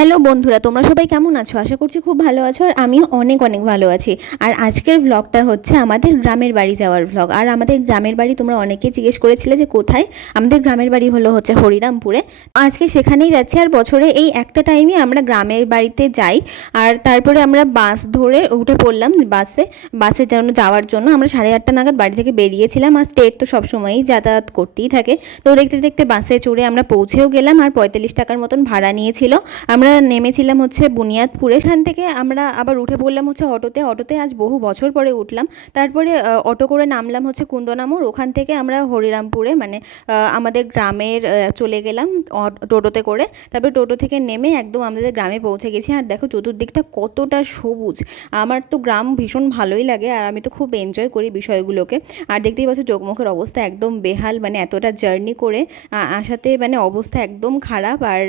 Hello বন্ধুরা, তোমরা সবাই কেমন আছো? আশা করছি খুব ভালো আছো আর আমিও অনেক অনেক ভালো আছি। আর আজকের ব্লগটা হচ্ছে আমাদের গ্রামের বাড়ি যাওয়ার ব্লগ আর আমাদের গ্রামের বাড়ি তোমরা অনেকে জিজ্ঞেস করেছিলে যে কোথায়? আমাদের গ্রামের বাড়ি হলো হচ্ছে হরিরামপুরে। আজকে সেখানেই যাচ্ছি আর বছরে এই একটা টাইমে আমরা গ্রামের বাড়িতে যাই। আর তারপরে আমরা বাস ধরে উঠে পড়লাম বাসে বাসে জন্য যাওয়ার জন্য আমরা সাড়ে আটটা নাগাদ বাড়ি থেকে বেরিয়েছিলাম। আর স্টেট তো সবসময়ই যাতায়াত করতেই থাকে। তো দেখতে দেখতে বাসে চড়ে আমরা পৌঁছেও গেলাম। আর পঁয়তাল্লিশ টাকার মতন ভাড়া নিয়েছিল। আমরা নেমেছিলাম হচ্ছে বুনিয়াদপুরে। সেখান থেকে আমরা আবার উঠে পড়লাম হচ্ছে অটোতে। অটোতে আজ বহু বছর পরে উঠলাম। তারপরে অটো করে নামলাম হচ্ছে কুন্দনামোর ওখান থেকে আমরা হরিরামপুরে মানে আমাদের গ্রামের চলে গেলাম টোটোতে করে। তারপরে টোটো থেকে নেমে একদম আমাদের গ্রামে পৌঁছে গেছি। আর দেখো চতুর্দিকটা কতটা সবুজ। আমার তো গ্রাম ভীষণ ভালোই লাগে আর আমি তো খুব এনজয় করি বিষয়গুলোকে। আর দেখতেই পাচ্ছ চোখমুখের অবস্থা একদম বেহাল মানে এতটা জার্নি করে আসাতে মানে অবস্থা একদম খারাপ। আর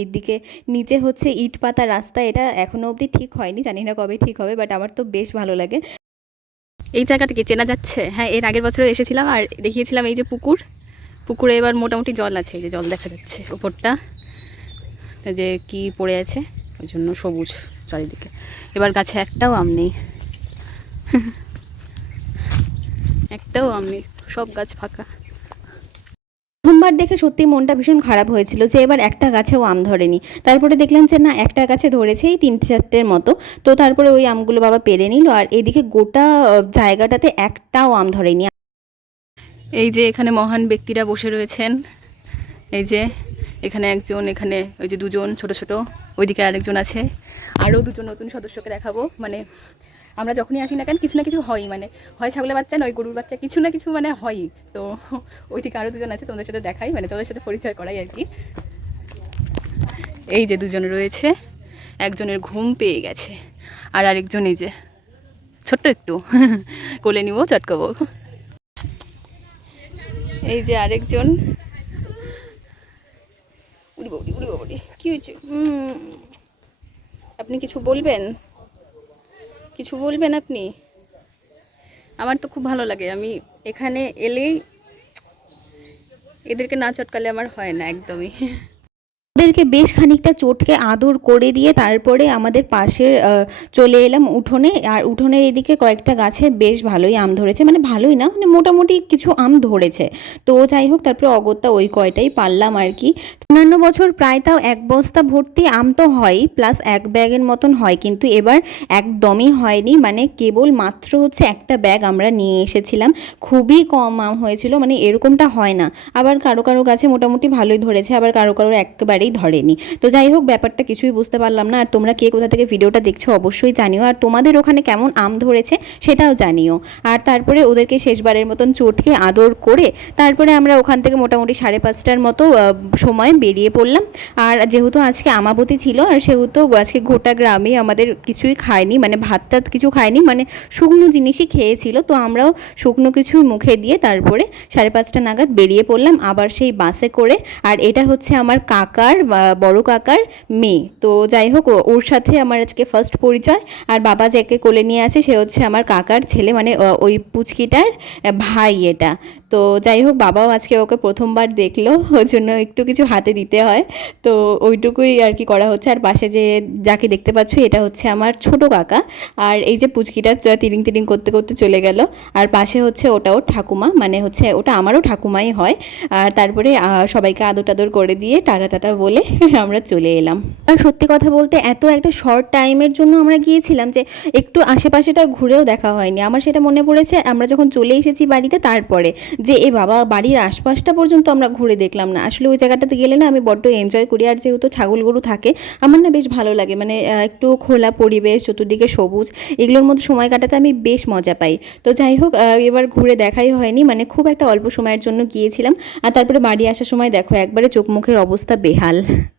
এইদিকে নিচে হচ্ছে ইট পাতা রাস্তা, এটা এখনও অবধি ঠিক হয়নি, জানি না কবে ঠিক হবে বাট আমার তো বেশ ভালো লাগে। এই জায়গাটা কি চেনা যাচ্ছে? হ্যাঁ এর আগের বছর এসেছিলাম আর দেখিয়েছিলাম এই যে পুকুর। পুকুরে এবার মোটামুটি জল আছে, এই যে জল দেখা যাচ্ছে ওপরটা। যে কি পড়ে আছে, ওই জন্য সবুজ চারিদিকে। এবার গাছে একটাও আম নেই। একটাও আম নেই, সব গাছ ফাঁকা। প্রথমবার দেখে সত্যি মনটা ভীষণ খারাপ হয়েছিল যে এবার একটা গাছেও আম ধরেনি। তারপরে দেখলাম যে না, একটা গাছে ধরেছে এই তিনটে চারটের মতো। তো তারপরে ওই আমগুলো বাবা পেরে নিল আর এদিকে গোটা জায়গাটাতে একটাও আম ধরেনি। এই যে এখানে মহান ব্যক্তিরা বসে রয়েছেন। এই যে এখানে একজন, এখানে ওই যে দুজন ছোট ছোট, ওইদিকে আরেকজন আছে। আরও দুজন নতুন সদস্যকে দেখাবো। মানে আমরা যখনই আসি না কেন, কিছু না কিছু হয় মানে। হয় ছাগলের বাচ্চা, নয় গরুর বাচ্চা, কিছু না কিছু মানে হয় তো ওইদিকে আরও দুজন আছে, তোমাদের সাথে দেখাই মানে তোমাদের সাথে পরিচয় করাই আর কি। এই যে দুজন রয়েছে, একজনের ঘুম পেয়ে গেছে, আর আরেকজন এই যে, ছোট্ট একটু, কোলে নিব, চটকাবো। এই যে আরেকজন। উড়ি বাবুরি উড়ি বাবুরি কি হয়েছে? আপনি কিছু বলবেন? কিছু বলবেন আপনি? আমার তো খুব ভালো লাগে। আমি এখানে এলেই এদেরকে না চটকালে আমার হয় না একদমই। ওদেরকে বেশ খানিকটা চটকে আদর করে দিয়ে তারপরে আমাদের পাশের চলে এলাম উঠোনে। আর উঠোনের এদিকে কয়েকটা গাছে বেশ ভালোই আম ধরেছে। মানে ভালোই না মানে মোটামুটি কিছু আম ধরেছে। তো যাই হোক, তারপরে অগত্যা ওই কয়টাই পারলাম আর কি। অন্যান্য বছর প্রায় তাও এক বস্তা ভর্তি আম তো হয়ই প্লাস এক ব্যাগের মতন হয়, কিন্তু এবার একদমই হয়নি। মানে কেবল মাত্র হচ্ছে একটা ব্যাগ আমরা নিয়ে এসেছিলাম। খুবই কম আম হয়েছিল মানে এরকমটা হয় না। আবার কারও কারও গাছে মোটামুটি ভালোই ধরেছে, আবার কারও কারও একেবারেই ধরেনি। তো যাই হোক, ব্যাপারটা কিছুই বুঝতে পারলাম না। আর তোমরা কে কোথা থেকে ভিডিওটা দেখছ অবশ্যই জানিও। আর তোমাদের ওখানে কেমন আম ধরেছে সেটাও জানিও। আর তারপরে ওদেরকে শেষবারের মতন চটকে আদর করে তারপরে আমরা ওখান থেকে মোটামুটি সাড়ে পাঁচটার মতো সময় বেরিয়ে পড়লাম। আর যেহেতু আজকে আমাবতী ছিল, আর সেহেতু আজকে গোটা গ্রামে আমাদের কিছুই খায়নি মানে ভাত টাত কিছু খায়নি মানে শুকনো জিনিসই খেয়েছিল, তো আমরাও শুকনো কিছু মুখে দিয়ে তারপরে সাড়ে পাঁচটা নাগাদ বেরিয়ে পড়লাম আবার সেই বাসে করে। আর এটা হচ্ছে আমার কাকার বড় কাকার মেয়ে। তো যাই হোক ওর সাথে আমার আজকে ফার্স্ট পরিচয়। আর বাবা যাকে কোলে নিয়ে আছে, সে হচ্ছে আমার কাকার ছেলে মানে ওই পুচকিটার ভাই এটা। তো যাই হোক, বাবাও আজকে ওকে প্রথমবার দেখল, ওর জন্য একটু কিছু হাতে দিতে হয়। তো ওইটুকুই আর কি করা হচ্ছে। আর পাশে যে যাকে দেখতে পাচ্ছ, এটা হচ্ছে আমার ছোট কাকা। আর এই যে পুচকিটা তিরিং তিরিং করতে করতে চলে গেল। আর পাশে হচ্ছে ওটাও ঠাকুমা মানে হচ্ছে ওটা আমারও ঠাকুমাই হয়। আর তারপরে সবাইকে আদর টাদর করে দিয়ে টাটা টাটা বলে আমরা চলে এলাম। আর সত্যি কথা বলতে এত একটা শর্ট টাইমের জন্য আমরা গিয়েছিলাম যে একটু আশেপাশেটা ঘুরেও দেখা হয়নি। আমার সেটা মনে পড়েছে, আমরা যখন চলে এসেছি বাড়িতে তারপরে যে, এ বাবা, বাড়ির আশপাশটা পর্যন্ত আমরা ঘুরে দেখলাম না। আসলে ওই জায়গাটাতে গেলে না আমি বড্ড এনজয় করি। আর যেহেতু ছাগল গরু থাকে, আমার না বেশ ভালো লাগে। মানে একটু খোলা পরিবেশ, চতুর্দিকে সবুজ, এগুলোর মধ্যে সময় কাটাতে আমি বেশ মজা পাই। তো যাই হোক এবার ঘুরে দেখাই হয়নি। মানে খুব একটা অল্প সময়ের জন্য গিয়েছিলাম। আর তারপরে বাড়ি আসার সময় দেখো, একবারে চোখ মুখের অবস্থা বেহাল। al